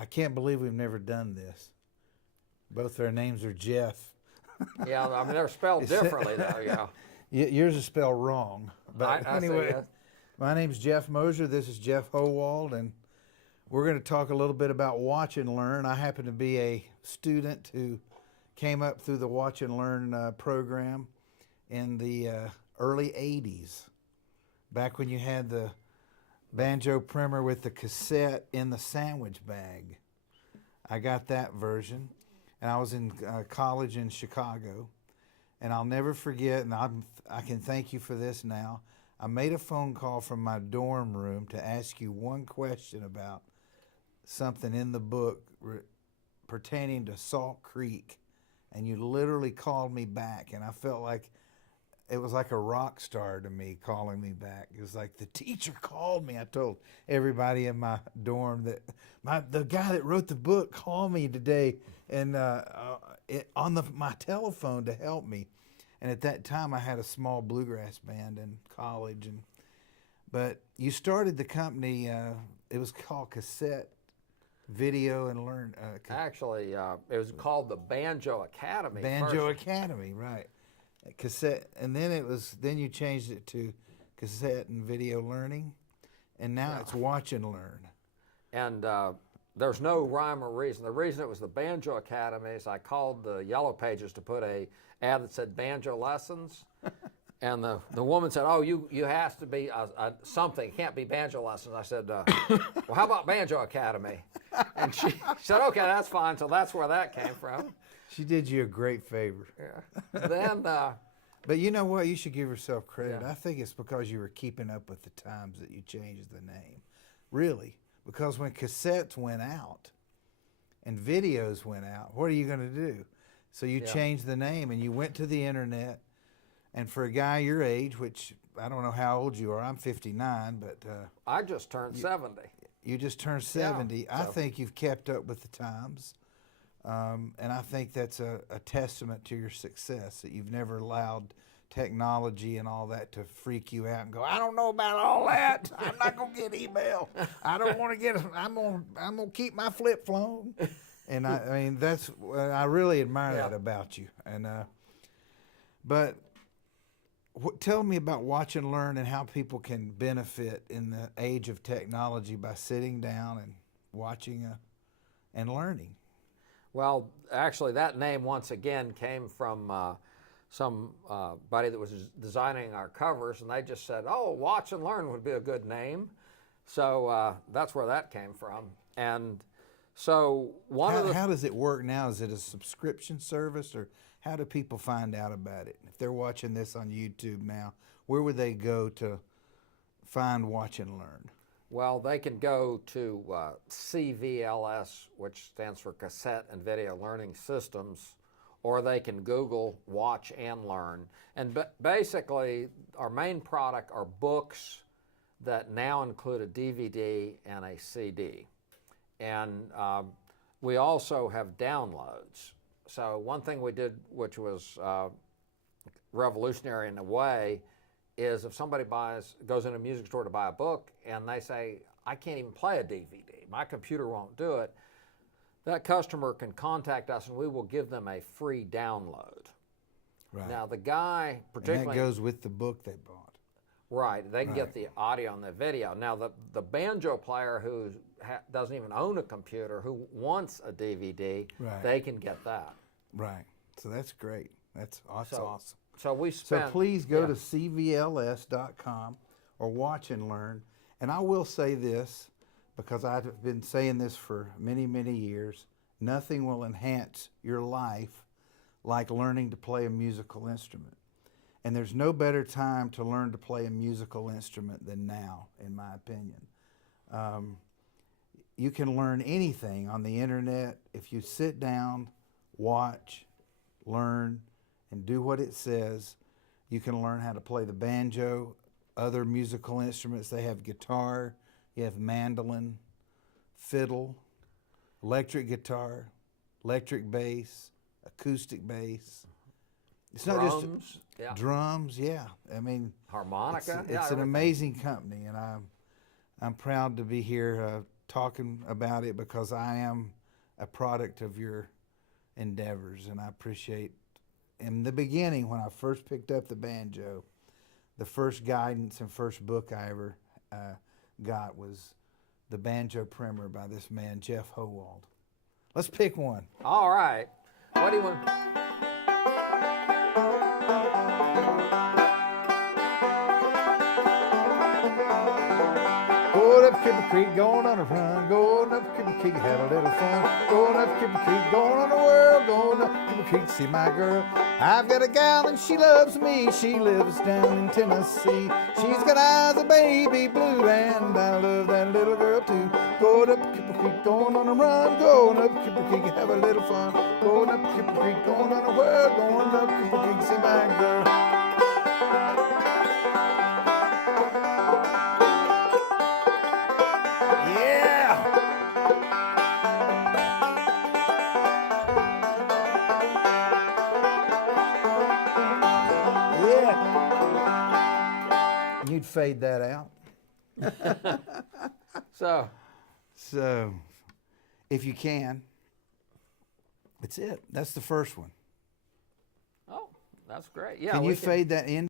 I can't believe we've never done this. Both our names are Geoff. Yeah, I mean, they're spelled differently, though, yeah. Yours is spelled wrong. But I see, anyway, yeah. my name's Geoff Mosier. This is Geoff Hohwald, and we're going to talk a little bit about Watch and Learn. I happen to be a student who came up through the Watch and Learn program in the early 80s, back when you had the Banjo primer with the cassette in the sandwich bag. I got that version, and I was in college in Chicago, and I'll never forget, and I can thank you for this now. I made a phone call from my dorm room to ask you one question about something in the book pertaining to Salt Creek, and you literally called me back, and I felt like it was like a rock star to me calling me back. It was like the teacher called me. I told everybody in my dorm that the guy that wrote the book called me today and on my telephone to help me. And at that time, I had a small bluegrass band in college. But you started the company. It was called Cassette Video and Learn. Actually, it was called the Banjo Academy. Banjo Academy, right? Cassette, and then you changed it to Cassette and Video Learning, and now it's Watch and Learn. And there's no rhyme or reason. The reason it was the Banjo Academy is I called the Yellow Pages to put a ad that said Banjo Lessons, and the woman said, "Oh, you has to be something. It can't be Banjo Lessons." I said, "Well, how about Banjo Academy?" And she said, "Okay, that's fine." So that's where that came from. She did you a great favor. Yeah. Then, but you know what? You should give yourself credit. Yeah. I think it's because you were keeping up with the times that you changed the name. Really. Because when cassettes went out and videos went out, what are you going to do? So you changed the name and you went to the internet. And for a guy your age, which I don't know how old you are, I'm 59, but I just turned 70. You just turned 70. Yeah, I think you've kept up with the times. And I think that's a testament to your success, that you've never allowed technology and all that to freak you out and go, I don't know about all that. I'm not going to get email. I don't want to get, I'm going to keep my flip phone. And I mean, I really admire that about you. And, but tell me about Watch and Learn and how people can benefit in the age of technology by sitting down and watching and learning. Well, actually, that name once again came from somebody that was designing our covers, and they just said, "Oh, Watch and Learn would be a good name." So that's where that came from. And so how does it work now? Is it a subscription service, or how do people find out about it? If they're watching this on YouTube now, where would they go to find Watch and Learn? Well, they can go to CVLS, which stands for Cassette and Video Learning Systems, or they can Google Watch and Learn. And basically, our main product are books that now include a DVD and a CD. And we also have downloads. So one thing we did, which was revolutionary in a way, is if somebody goes in a music store to buy a book and they say, I can't even play a DVD, my computer won't do it, that customer can contact us and we will give them a free download. Right. Now the guy, particularly... And that goes with the book they bought. Right, they can get the audio and the video. Now the banjo player who doesn't even own a computer, who wants a DVD, they can get that. Right, so that's great. That's awesome. So we spent... So please go to cvls.com or Watch and Learn. And I will say this, because I've been saying this for many, many years, nothing will enhance your life like learning to play a musical instrument. And there's no better time to learn to play a musical instrument than now, in my opinion. You can learn anything on the internet if you sit down, watch, learn, and do what it says. You can learn how to play the banjo, other musical instruments. They have guitar, you have mandolin, fiddle, electric guitar, electric bass, acoustic bass. It's not just drums, I mean, harmonica. It's an amazing company, and I'm proud to be here talking about it because I am a product of your endeavors, and I appreciate. In the beginning, when I first picked up the banjo, the first guidance and first book I ever got was the Banjo Primer by this man, Geoff Hohwald. Let's pick one. All right. What do you want? Going up Cripple Creek, going on a run, going up Cripple Creek, have a little fun. Going up Cripple Creek, going on the world, going up Cripple Creek to see my girl. I've got a gal and she loves me. She lives down in Tennessee. She's got eyes of baby blue, and I love that little girl too. Going up Cripple Creek, going on a run, going up Cripple Creek, have a little fun. Going up Cripple Creek, going on the world, going up Cripple Creek to see my girl. You'd fade that out. So, if you can, that's it. That's the first one. Oh, that's great. Yeah. Can you fade that in?